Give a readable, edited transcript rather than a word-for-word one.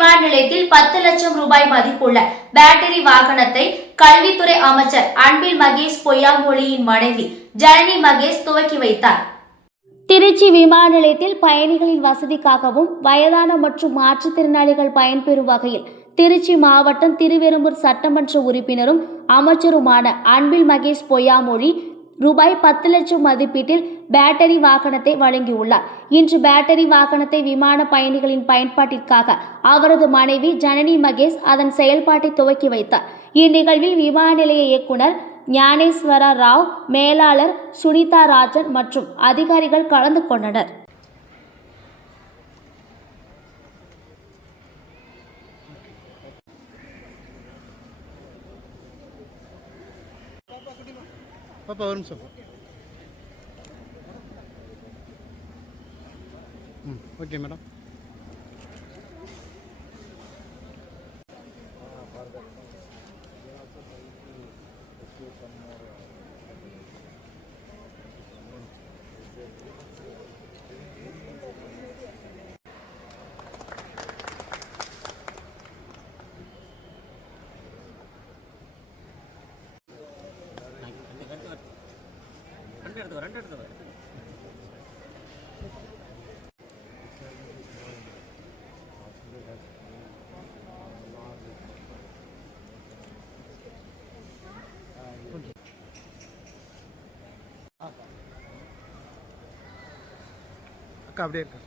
விமான நிலையத்தில் 10 லட்சம் ரூபாய் மதிப்புள்ள பேட்டரி வாகனத்தை கல்வித்துறை அமைச்சர் அன்பில் மகேஷ் பொய்யாமொழியின் மனைவி ஜனனி மகேஷ் துவக்கி வைத்தார். திருச்சி விமான நிலையத்தில் பயணிகளின் வசதிக்காகவும் வயதான மற்றும் மாற்றுத்திறனாளிகள் பயன்பெறும் வகையில் திருச்சி மாவட்டம் திருவெரும்பூர் சட்டமன்ற உறுப்பினரும் அமைச்சருமான அன்பில் மகேஷ் பொய்யாமொழி ரூபாய் 10 லட்சம் மதிப்பீட்டில் பேட்டரி வாகனத்தை வழங்கியுள்ளார். இன்று பேட்டரி வாகனத்தை விமான பயணிகளின் பயன்பாட்டிற்காக அவரது மனைவி ஜனனி மகேஷ் அதன் செயல்பாட்டை துவக்கி வைத்தார். இந்நிகழ்வில் விமான நிலைய இயக்குனர் ஞானேஸ்வர ராவ், மேலாளர் சுனிதா ராஜன் மற்றும் அதிகாரிகள் கலந்து கொண்டனர். பாப்பா ஒரு நிமிஷம். Okay madam. அக்கா அப்படியே இருக்கா?